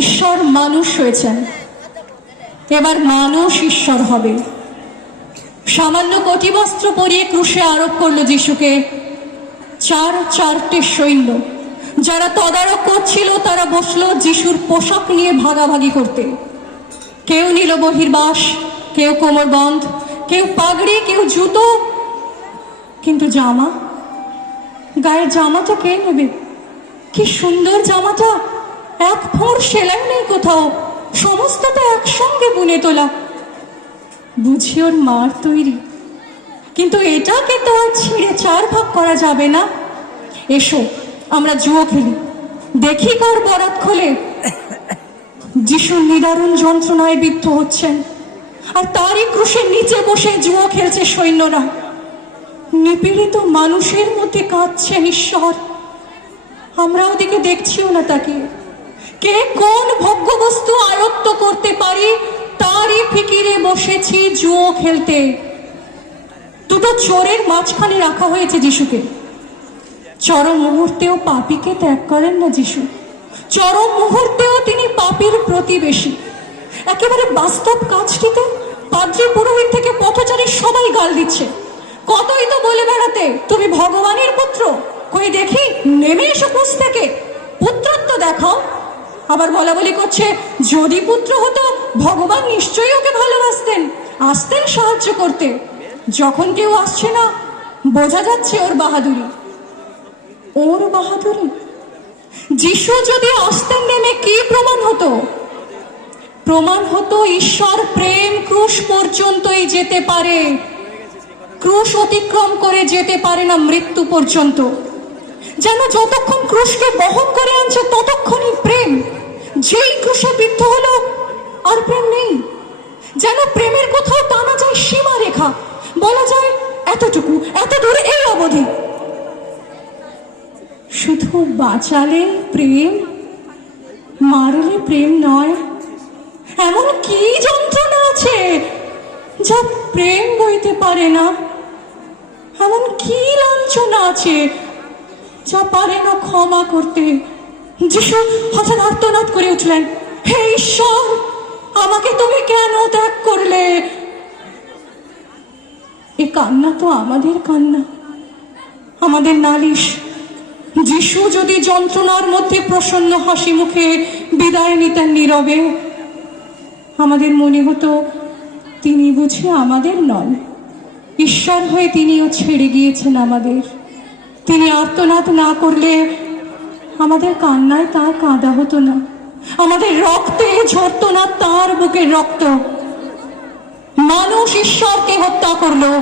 ঈশ্বর মানুষ হয়েছেন, এবার মানুষ ঈশ্বর হবে। সামান্য কটিবস্ত্র পরিয়ে ক্রুশে আরোপ করলো যিশুকে চারটে সৈন্য। যারা তদারক করছিল তারা বসলো যিশুর পোশাক নিয়ে ভাগাভাগি করতে। কেউ নিল বহির্বাস, কেউ কোমরবন্ধ, কেউ পাগড়ি, কেউ জুতো, কিন্তু জামা, গায়ের জামাটা কে নেবে? কি সুন্দর জামাটা, এক ফোঁড় সেলাই নেই কোথাও, সমস্তটা একসঙ্গে বুনে তোলা। বুঝি ওর মার তৈরি, কিন্তু এটাকে তো আর ছিঁড়ে চার ভাগ করা যাবে না। এসো আমরা জুয়ো খেলি, দেখি কার বরাত খোলে। যিশু নিদারুণ যন্ত্রণায় বিদ্ধ হচ্ছেন, আর তারই ক্রুশের নিচে বসে জুয়ো খেলছে সৈন্যরা। নিপীড়িত মানুষের মধ্যে কাঁদছেন ঈশ্বর, আমরা ওদিকে দেখছিও না তাকে। কে কোন ভোগ্যবস্তু আয়ত্ত করতে পারি তারই ফিকিরে বসেছি জুয়ো খেলতে। দুটো চোরের মাঝখানে রাখা হয়েছে যিশুকে। চরম মুহূর্তেও পাপীকে ত্যাগ করেন না যিশু, চরম মুহূর্তেও তিনি পাপীর প্রতিবেশী। একেবারে বাস্তব কাজটিতে পাদ্রী, পুরোহিত থেকে পথচারী সবাই গাল দিচ্ছে। কতই তো বলে বেড়াতে তুমি ভগবানের পুত্র, কই দেখি নেমে এসো ক্রুশ থেকে, পুত্রত্ব দেখাও। আবার বলা বলি করছে যদি পুত্র হতো ভগবান নিশ্চয়ই ওকে ভালোবাসতেন, আসতেন সাহায্য করতে। যখন কেউ আসছে না বোঝা যাচ্ছে ওর বাহাদুরি, ওর বাহাদুরি। যিশু যদি আসতেন নেমে কি প্রমাণ হতো? প্রমাণ হতো ঈশ্বর প্রেম ক্রুশ পর্যন্তই যেতে পারে, ক্রুশ অতিক্রম করে যেতে পারে না মৃত্যু পর্যন্ত। যেন যতক্ষণ ক্রুশকে বহন করে আনছে ততক্ষণই প্রেম, যেই ক্রুশে বিদ্ধ হলো আর প্রেম নেই। যেন প্রেমের কোথাও টানা যায় সীমা রেখা, বলা যায় এতটুকু, এত দূর, এই অবধি। শুধু বাঁচালে প্রেম, মারলে প্রেম নয়। এমন কি যন্ত্রণা আছে যা প্রেম বইতে পারে না? এমন কি লাঞ্ছনা আছে যা পারে না ক্ষমা করতে? যিশু হঠাৎ আর্তনাদ করে উঠলেন, হে ঈশ্বর, আমাকে তুমি কেন ত্যাগ করলে? এ কান্না তো আমাদের কান্না, আমাদের নালিশ। যিশু যদি যন্ত্রণার মধ্যে প্রসন্ন হাসি মুখে বিদায় নিতেন নীরবে, আমাদের মনে হতো তিনি বুঝি আমাদের নন, ঈশ্বর হয়ে তিনিও ছেড়ে গিয়েছেন আমাদের। তিনি আর্তনাদ না করলে আমাদের কান্নায় তার কাঁদা হতো না, আমাদের রক্তে ঝরতো না তার বুকের রক্ত। মানুষ ঈশ্বরকে হত্যা করলো,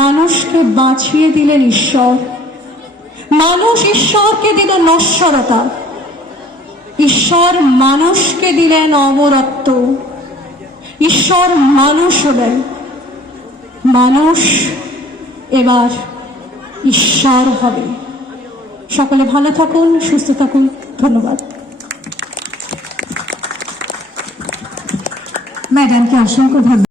মানুষকে বাঁচিয়ে দিলেন ঈশ্বর। মানুষ ঈশ্বরকে দিল নশ্বরতা, ঈশ্বর মানুষকে দিলেন অমরত্ব। ঈশ্বর মানুষ হলেন, মানুষ এবার ঈশ্বর হবে। সকলে ভালো থাকুন, সুস্থ থাকুন, ধন্যবাদ। ম্যাডামকে অসংখ্য ধন্যবাদ।